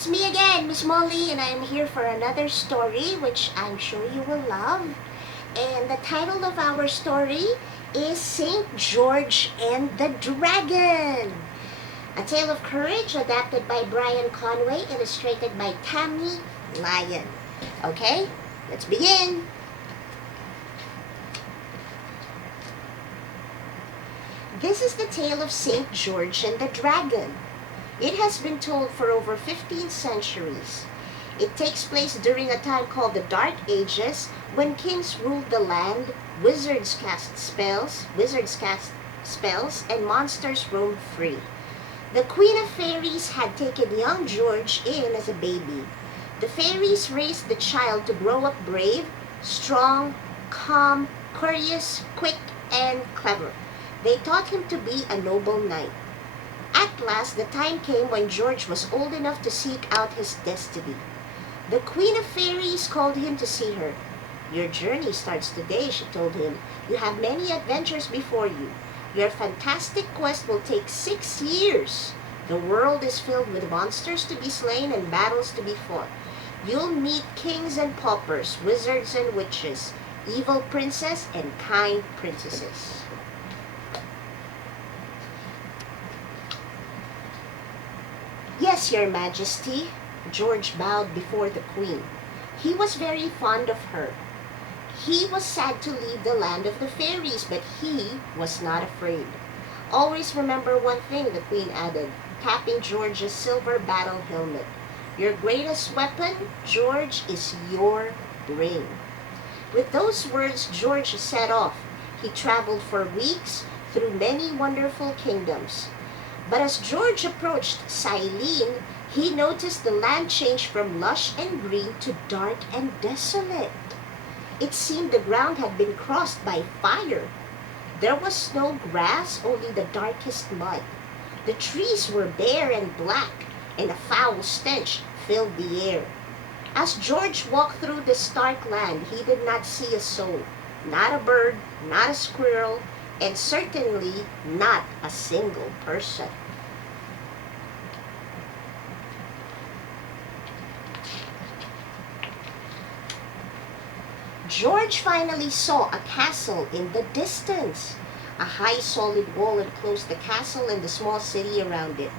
it's me again, Miss Molly, and I am here for another story which I'm sure you will love. And the title of our story is St. George and the Dragon. A Tale of Courage, adapted by Brian Conway, illustrated by Tammy Lyon. Okay, let's begin. This is the tale of St. George and the Dragon. It has been told for over 15 centuries. It takes place during a time called the Dark Ages, when kings ruled the land, wizards cast spells, and monsters roamed free. The Queen of Fairies had taken young George in as a baby. The fairies raised the child to grow up brave, strong, calm, courteous, quick, and clever. They taught him to be a noble knight. At last, the time came when George was old enough to seek out his destiny. The Queen of Fairies called him to see her. "Your journey starts today," she told him. "You have many adventures before you. Your fantastic quest will take 6 years. The world is filled with monsters to be slain and battles to be fought. You'll meet kings and paupers, wizards and witches, evil princes and kind princesses." "Yes, your majesty," George bowed before the queen. He was very fond of her. He was sad to leave the land of the fairies, but he was not afraid. "Always remember one thing," the queen added, tapping George's silver battle helmet. "Your greatest weapon, George, is your ring." With those words, George set off. He traveled for weeks through many wonderful kingdoms. But as George approached Silene, he noticed the land changed from lush and green to dark and desolate. It seemed the ground had been crossed by fire. There was no grass, only the darkest mud. The trees were bare and black, and a foul stench filled the air. As George walked through the stark land, he did not see a soul, not a bird, not a squirrel, and certainly not a single person. George finally saw a castle in the distance. A high solid wall enclosed the castle and the small city around it.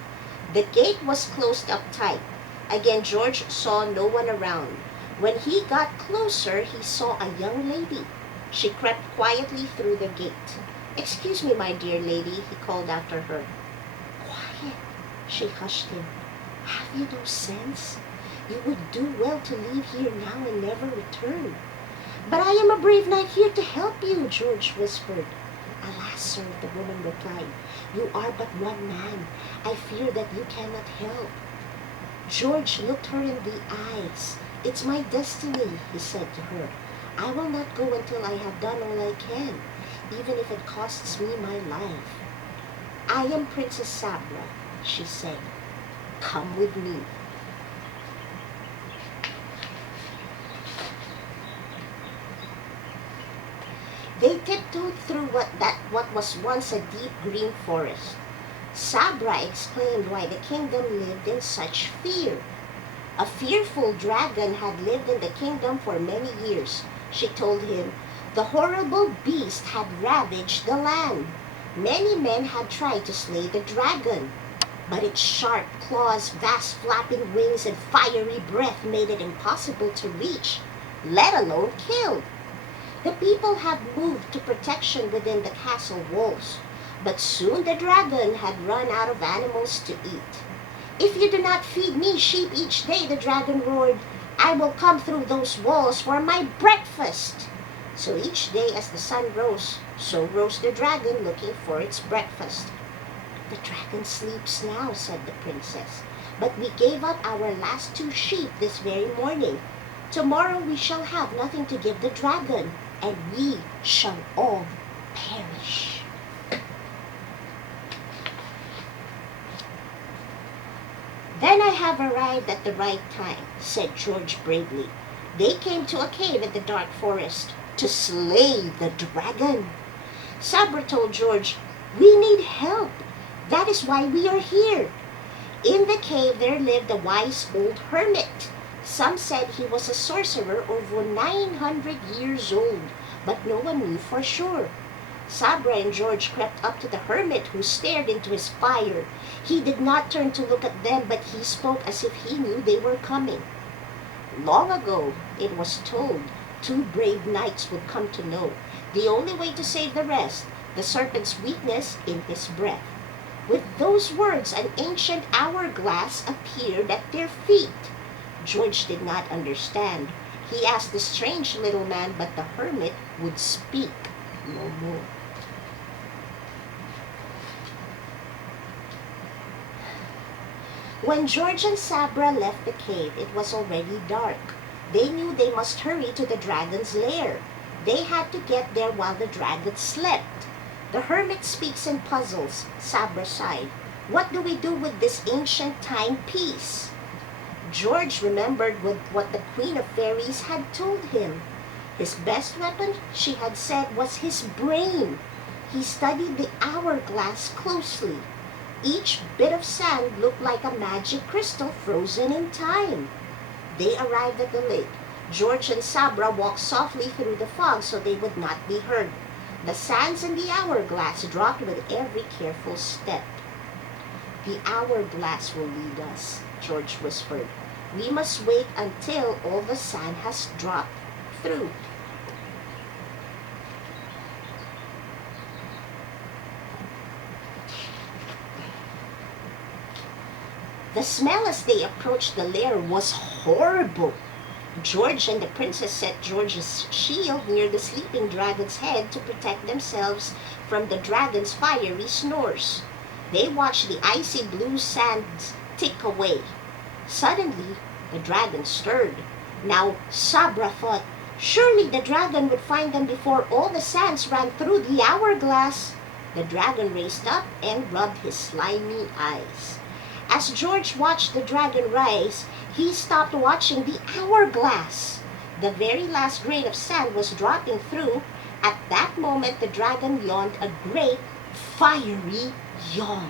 The gate was closed up tight. Again, George saw no one around. When he got closer, he saw a young lady. She crept quietly through the gate. "Excuse me, my dear lady," he called after her. "Quiet," she hushed him. "Have you no sense? You would do well to leave here now and never return." "But I am a brave knight here to help you," George whispered. "Alas, sir," the woman replied, "you are but one man. I fear that you cannot help." George looked her in the eyes. "It's my destiny," he said to her. "I will not go until I have done all I can, even if it costs me my life." "I am Princess Sabra," she said. "Come with me." They tiptoed through what was once a deep green forest. Sabra explained why the kingdom lived in such fear. A fearful dragon had lived in the kingdom for many years, she told him. The horrible beast had ravaged the land. Many men had tried to slay the dragon, but its sharp claws, vast flapping wings, and fiery breath made it impossible to reach, let alone kill. The people had moved to protection within the castle walls, but soon the dragon had run out of animals to eat. "If you do not feed me sheep each day," the dragon roared, "I will come through those walls for my breakfast." So each day as the sun rose, so rose the dragon looking for its breakfast. "The dragon sleeps now," said the princess, "but we gave up our last 2 sheep this very morning. Tomorrow we shall have nothing to give the dragon, and we shall all perish." "Then I have arrived at the right time," said George bravely. "They came to a cave in the dark forest to slay the dragon." Sabra told George, "We need help. That is why we are here." In In the cave there lived a wise old hermit. Some said he was a sorcerer over 900 years old, but no one knew for sure. Sabra and George crept up to the hermit, who stared into his fire. He did not turn to look at them, but he spoke as if he knew they were coming. Long ago, it was told, two brave knights would come to know the only way to save the rest, the serpent's weakness in his breath. With those words, an ancient hourglass appeared at their feet. George did not understand. He asked the strange little man, but the hermit would speak no more. When George and Sabra left the cave, it was already dark. They knew they must hurry to the dragon's lair. They had to get there while the dragon slept. The hermit speaks in puzzles. Sabra sighed. What do we do with this ancient timepiece? George remembered what the Queen of Fairies had told him. His best weapon, she had said, was his brain. He studied the hourglass closely. Each bit of sand looked like a magic crystal frozen in time. They arrived at the lake. George and Sabra walked softly through the fog so they would not be heard. The sands in the hourglass dropped with every careful step. The hourglass will lead us, George whispered. We must wait until all the sand has dropped through. The smell as they approached the lair was horrible. George and the princess set George's shield near the sleeping dragon's head to protect themselves from the dragon's fiery snores. They watched the icy blue sands tick away. Suddenly, the dragon stirred. Now, Sabra thought, surely the dragon would find them before all the sands ran through the hourglass. The dragon raised up and rubbed his slimy eyes. As George watched the dragon rise, he stopped watching the hourglass. The very last grain of sand was dropping through. At that moment, the dragon yawned a great, fiery yawn.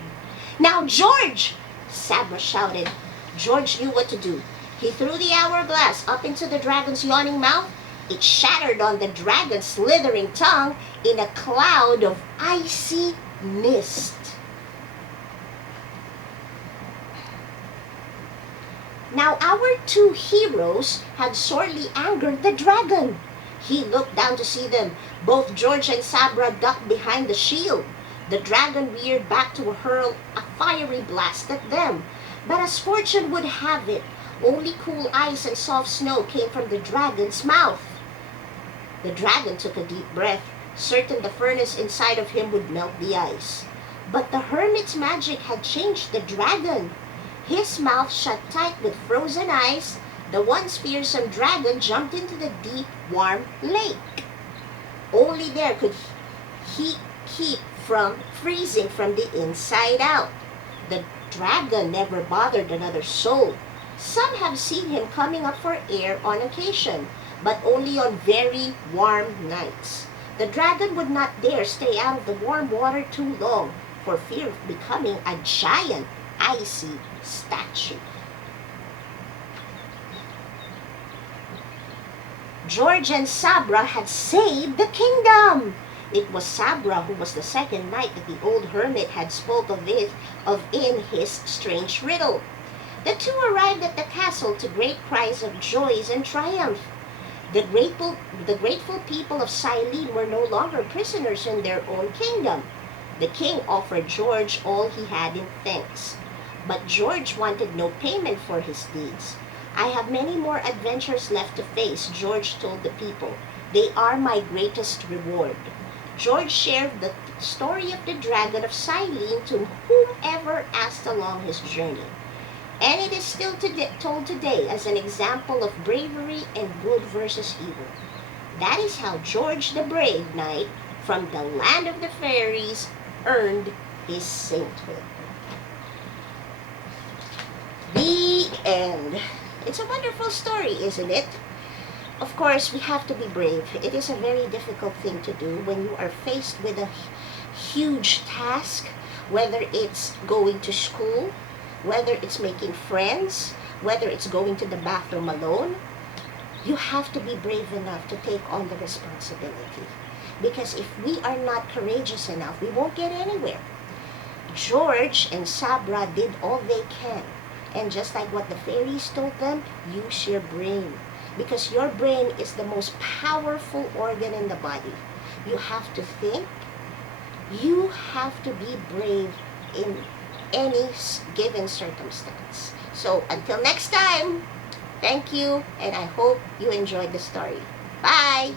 Now, George! Sabra shouted. George knew what to do. He threw the hourglass up into the dragon's yawning mouth. It shattered on the dragon's slithering tongue in a cloud of icy mist. Now our two heroes had sorely angered the dragon. He looked down to see them. Both George and Sabra ducked behind the shield. The dragon reared back to hurl a fiery blast at them. But as fortune would have it, only cool ice and soft snow came from the dragon's mouth. The dragon took a deep breath, certain the furnace inside of him would melt the ice. But the hermit's magic had changed the dragon. His mouth shut tight with frozen ice. The once fearsome dragon jumped into the deep, warm lake. Only there could he keep from freezing from the inside out. The dragon never bothered another soul. Some have seen him coming up for air on occasion, but only on very warm nights. The dragon would not dare stay out of the warm water too long, for fear of becoming a giant, icy statue. George and Sabra had saved the kingdom. It was Sabra who was the second knight that the old hermit had spoke of in his strange riddle. The two arrived at the castle to great cries of joy and triumph. The grateful people of Silene were no longer prisoners in their own kingdom. The king offered George all he had in thanks. But George wanted no payment for his deeds. I have many more adventures left to face, George told the people. They are my greatest reward. George shared the story of the dragon of Silene to whomever asked along his journey. And it is still told today as an example of bravery and good versus evil. That is how George the Brave Knight from the land of the fairies earned his sainthood. The end. It's a wonderful story, isn't it? Of course, we have to be brave. It is a very difficult thing to do when you are faced with a huge task, whether it's going to school, whether it's making friends, whether it's going to the bathroom alone, you have to be brave enough to take on the responsibility. Because if we are not courageous enough, we won't get anywhere. George and Sabra did all they can. And just like what the fairies told them, use your brain. Because your brain is the most powerful organ in the body. You have to think. You have to be brave in any given circumstance. So until next time, thank you, and I hope you enjoyed the story. Bye!